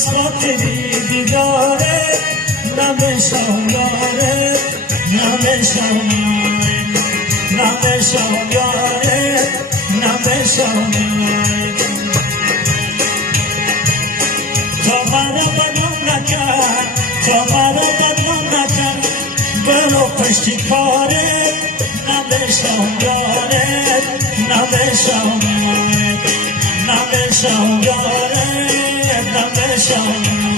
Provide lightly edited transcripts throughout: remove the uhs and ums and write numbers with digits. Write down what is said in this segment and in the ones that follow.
از خاطری دیداره نمیشم یاره نمیشم نمیشم یاره نمیشم تا مرا بدم نکرد تا مرا بدم نکرد برو پشتی کاره نمیشم یاره نمیشم نمیشم یاره نمیشم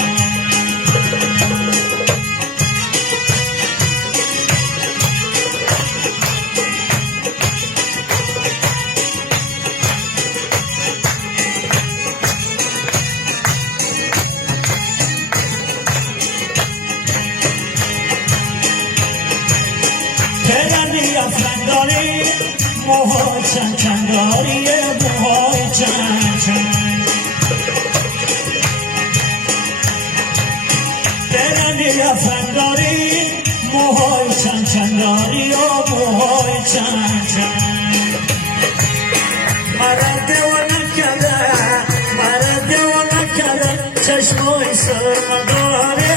پدری افرنداری موهای چند چنداری موهای چند چند پدری افرنداری موهای چند چنداری و موهای چند چند مرد و نکده مرد و نکده چشمای سرمداره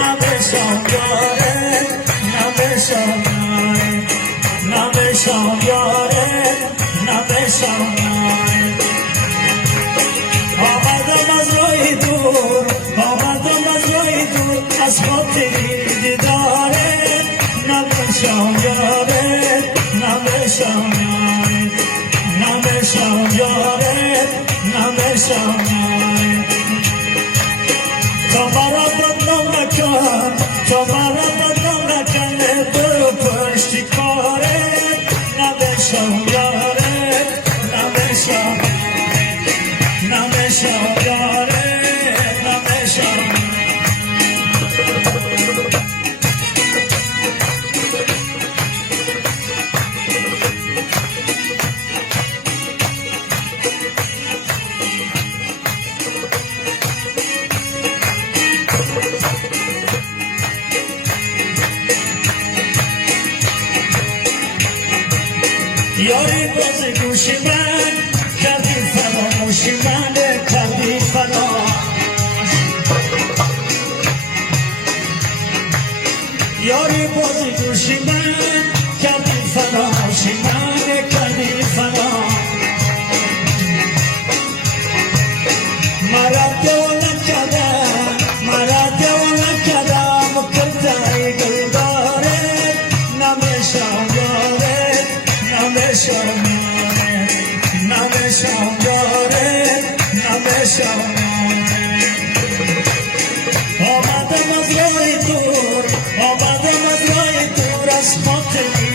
نمیشم یاره نمیشم نمیشم یاره نمیشم آمدم از رای دور آمدم از رای دور از خاطری دیداره نمیشم یاره نمیشم نمیشم یاره نمیشم تا مرا بدنام نکن تا مرا بدنام نکن برو پشتی کاره نمیشم یاره نمیشم نمیشم یاره نمیشم یاری باز گوش من کردی فراموشی من کردی فراموش یاری باز گوش من کردی فراموشی من کردی فراموش مرا دولت کردم مرا دولت کردم کردی گلداره نمیشم یاره نمیشم نمیشم یاره نمیشم آمدم از راه دور آمدم از راه دور از خاطری